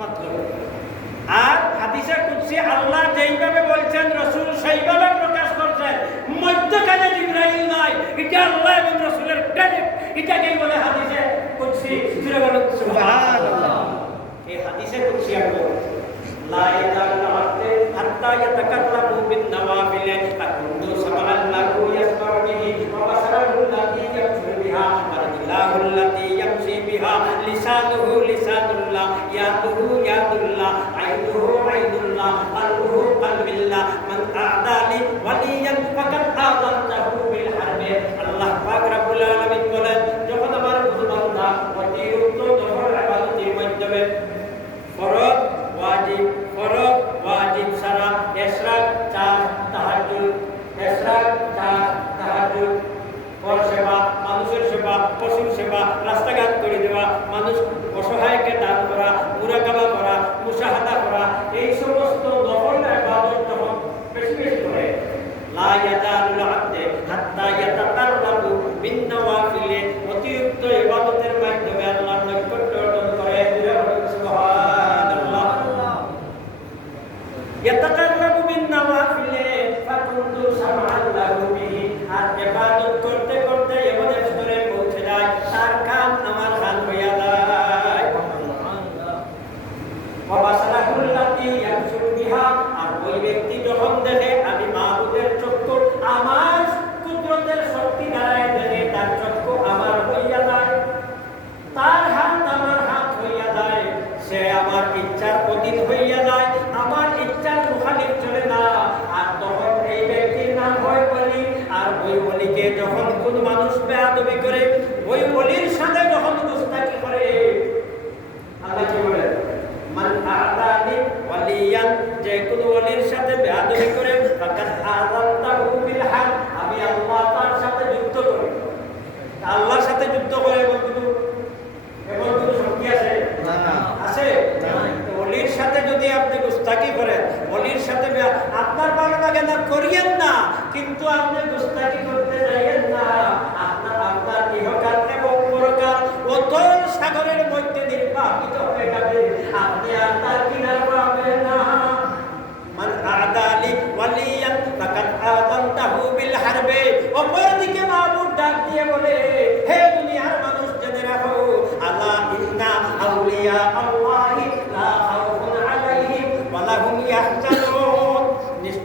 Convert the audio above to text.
মাত্র। আর হাদিসে কুদসি আল্লাহ যেইভাবে বলছেন রাসূল সেইভাবে প্রকাশ করছেন, মধ্যখানে জিবরাইল নাই। এটা আল্লাহ এবং রাসূলের ডাইরেক্ট, এটাকেই বলে হাদিসে কুদসি। সুরে বলেন সুবহানাল্লাহ। এই হাদিসে কুদসি আমরা লা ইয়াদালু আবদে হাত্তা ইয়াতাকাল্লামু বিন নওয়াফিল ফাকুনতু সামাল্লাহু ইয়াসমাউ বিহি ওয়া বাসারাহু আল্লাতী ইয়াবসুরু বিহা ওয়া রিজলাহু আল্লাতী ইয়ামশি বিহা লিসানুহু লিসানুল্লাহ ইয়াদুহু ইয়াদুল্লাহ আইনুহু আইনুল্লাহ কলবুহু কলবিল্লাহ মান আ'দালি ওয়ালিয়ান ফাকাদ আযানতাহু বিল হারবি। আল্লাহ পাক রব্বুল আলামিন বলেন, যখন আমার বান্দা অতিরিক্ত জহর ইবাদতের মাধ্যমে ফরজ ওয়াজিব সারা ইশরাক চার তাহাজ্জুদ, ইশরাক চার তাহাজ্জুদ, পর সেবা, মানুষের সেবা, পশুর সেবা, রাস্তাঘাট করে দেওয়া, মানুষ অসহায়কে দান করা, মুরাকাবা করা, মুশাহাদা করা, এই সমস্ত নফল ইবাদত যখন বেশি বেশি করে লা ইয়াজালুল আবদে হাত্তা ইয়াতাকাররাবু বিন নওয়াফিল, অতিরিক্ত ইবাদতের মাধ্যমে আল্লাহর নৈকট্য অর্জন করে। সুবহানাল্লাহ। ইয়াতাকাররাবু বিন নওয়াফিল ফাকুনতু সামআন লাহু বিহি, আর ইবাদত করতে করতে এমন স্তরে পৌঁছে যায় তার কান আমার কান হইয়া যায়। ওয়া বাসারাহু আল্লাতী ইয়াবসুরু বিহা, আর ওই ব্যক্তি যখন দেখে আমি মাবুদের চক্ষু আমার কুদরতের শক্তি দ্বারাই দেখে, তার চক্ষু আমার হইয়া যায়, তার হাত আমার হাত হইয়া যায়, সে আমার ইচ্ছার অধীন হইয়া যায়, আমার ইচ্ছার মুখালিফ চলে না। আর তখন এই ব্যক্তির নাম হয় ওলি। আর ওই ওলিকে যখন কোন মানুষ বেয়াদবি করে, ওই ওলির সাথে যখন মুস্তাকি করে, আল্লাহ কি বলেন, মান আ'তানি ওয়ালিয়ান, যে কোন ওলির সাথে বেয়াদবি করে, ফাকাদ আযানতাহু বিল হারব, আমি আল্লাহ তার সাথে যুদ্ধ করি। আল্লাহর সাথে যুদ্ধ করে বলতে